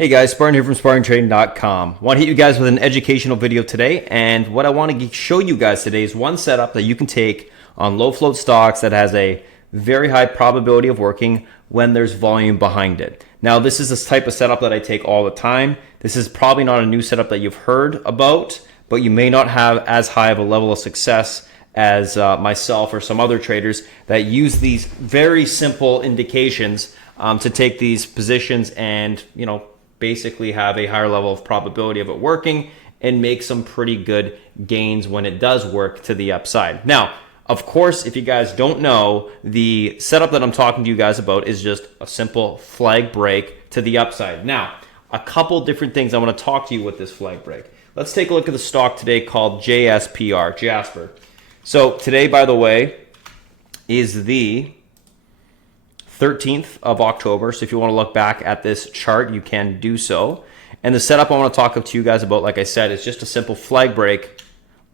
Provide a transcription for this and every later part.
Hey guys, Spartan here from SpartanTrading.com. Want to hit you guys with an educational video today, and what I want to show you guys today is one setup that you can take on low float stocks that has a very high probability of working when there's volume behind it. Now, this is this type of setup that I take all the time. This is probably not a new setup that you've heard about, but you may not have as high of a level of success as myself or some other traders that use these very simple indications to take these positions and, basically have a higher level of probability of it working and make some pretty good gains when it does work to the upside. Now, of course, if you guys don't know, the setup that I'm talking to you guys about is just a simple flag break to the upside. Now, a couple different things I want to talk to you with this flag break. Let's take a look at the stock today called JSPR, Jasper. So today, by the way, is the 13th of October. So if you want to look back at this chart, you can do so. And the setup I want to talk to you guys about, like I said, is just a simple flag break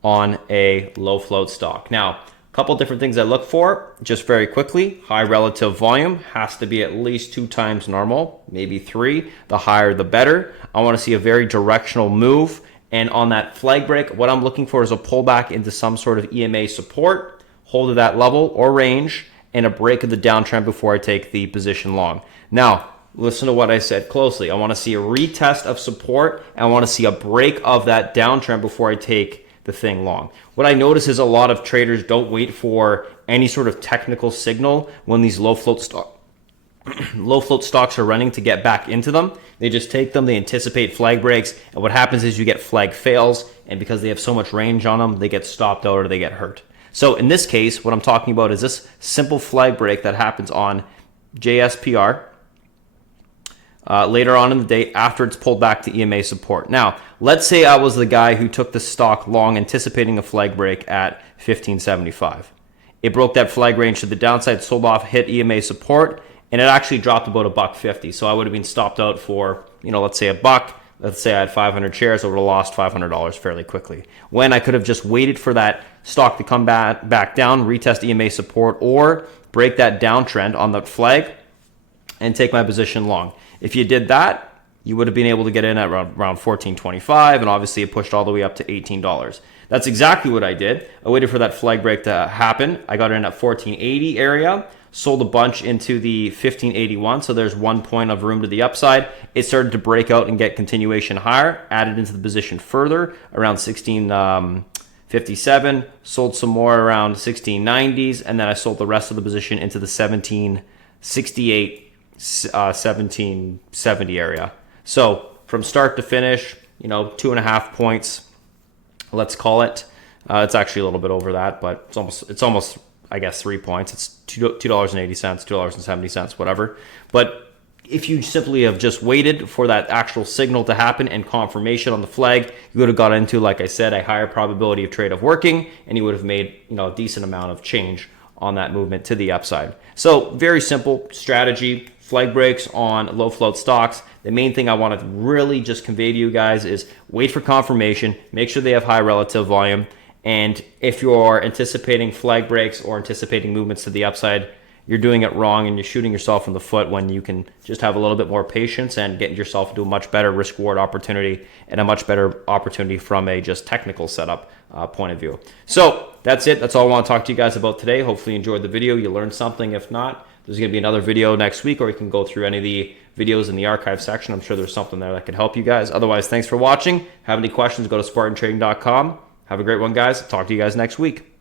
on a low float stock. Now, a couple different things I look for, just very quickly. High relative volume has to be at least 2 times normal, maybe 3. The higher, the better. I want to see a very directional move. And on that flag break, what I'm looking for is a pullback into some sort of EMA support, hold at that level or range, and a break of the downtrend before I take the position long. Now, listen to what I said closely. I want to see a retest of support, and I want to see a break of that downtrend before I take the thing long. What I notice is a lot of traders don't wait for any sort of technical signal when these low float stocks are running to get back into them. They just take them, they anticipate flag breaks, and what happens is you get flag fails, and because they have so much range on them, they get stopped out or they get hurt. So in this case, what I'm talking about is this simple flag break that happens on JSPR later on in the day after it's pulled back to EMA support. Now, let's say I was the guy who took the stock long anticipating a flag break at 1575. It broke that flag range to the downside, sold off, hit EMA support, and it actually dropped about $1.50. So I would have been stopped out for, let's say $1. Let's say I had 500 shares, I would have lost $500 fairly quickly. When I could have just waited for that stock to come back down, retest EMA support, or break that downtrend on that flag and take my position long. If you did that, you would have been able to get in at around $14.25, and obviously it pushed all the way up to $18. That's exactly what I did. I waited for that flag break to happen. I got in at $14.80 area. Sold a bunch into the 1581, so there's 1 point of room to the upside. It started to break out and get continuation higher, added into the position further around 1657, sold some more around 1690s, and then I sold the rest of the position into the 1768, 1770 area. So from start to finish, 2.5 points, let's call it. It's actually a little bit over that, but it's almost I guess 3 points. It's $2.80, $2.70, whatever. But if you simply have just waited for that actual signal to happen and confirmation on the flag, you would have got into, like I said, a higher probability of trade of working, and you would have made a decent amount of change on that movement to the upside. So very simple strategy, flag breaks on low float stocks. The main thing I want to really just convey to you guys is wait for confirmation, make sure they have high relative volume. And if you're anticipating flag breaks or anticipating movements to the upside, you're doing it wrong and you're shooting yourself in the foot when you can just have a little bit more patience and get yourself into a much better risk-reward opportunity and a much better opportunity from a just technical setup point of view. So that's it. That's all I want to talk to you guys about today. Hopefully you enjoyed the video. You learned something. If not, there's going to be another video next week, or you can go through any of the videos in the archive section. I'm sure there's something there that could help you guys. Otherwise, thanks for watching. Have any questions, go to SpartanTrading.com. Have a great one, guys. Talk to you guys next week.